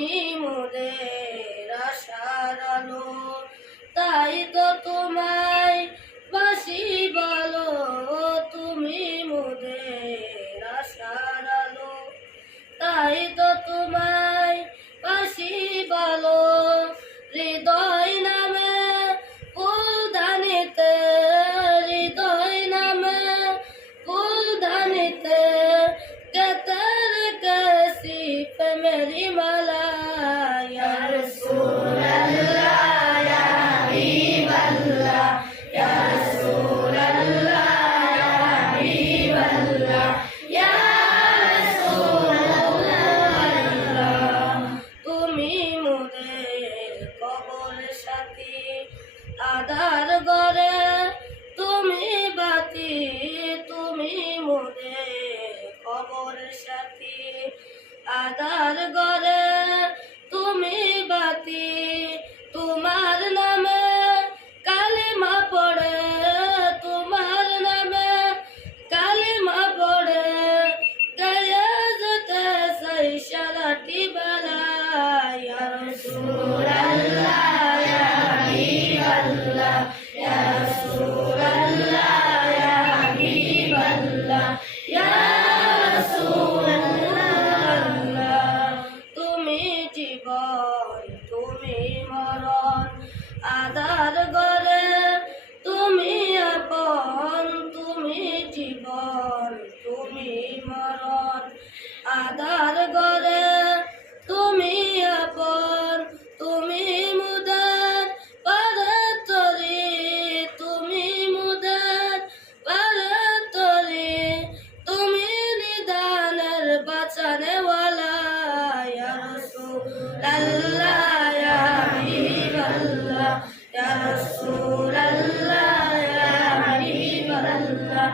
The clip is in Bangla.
তুমি মোদের আশার আলো, তাই তো তোমায় বাসি বলো। তুমি মোদের আশার আলো, তাই তো তোমায় বাসি বলো। হৃদয় নামে ফুলদানিতে, হৃদয় নামে ফুলদানিতে গেতে রেখেছি প্রেমেরি মালা। ইয়া রাসূলুল্লাহ ইয়া হাবিবাল্লাহ, ইয়া রাসূলুল্লাহ ইয়া হাবিবাল্লাহ, ইয়া রাসূলুল্লাহ। তুমি মোদের কবর সাথী, আধার ঘরে তুমি বাতি। তুমি মোদের কবর সাথী, আধার ঘরে তুমি বাতি। তোমার নামে কালিমা পড়ে, তোমার নামে কালিমা পড়ে গায়ে যেতে চাই সারাটি বেলা। ইয়া রাসূলুল্লাহ ইয়া হাবিবাল্লাহ, ইয়া রাসূলুল্লাহ ইয়া হাবিবাল্লাহ, ইয়া রাসূলুল্লাহ। তুমি জীবন তুমি মরণ, আধার ঘরে তুমি আপন। তুমি জীবন তুমি মরণ, আধার ঘরে তুমি আপন। তুমি মুদের পারে তরি, তুমি মুদের পারে তরি, তুমি নিদানের বাঁচানেওয়ালা। ইয়া রাসূলুল্লাহ ইয়া হাবিবাল্লাহ, ইয়া রাসূলুল্লাহ ইয়া হাবিবাল্লাহ,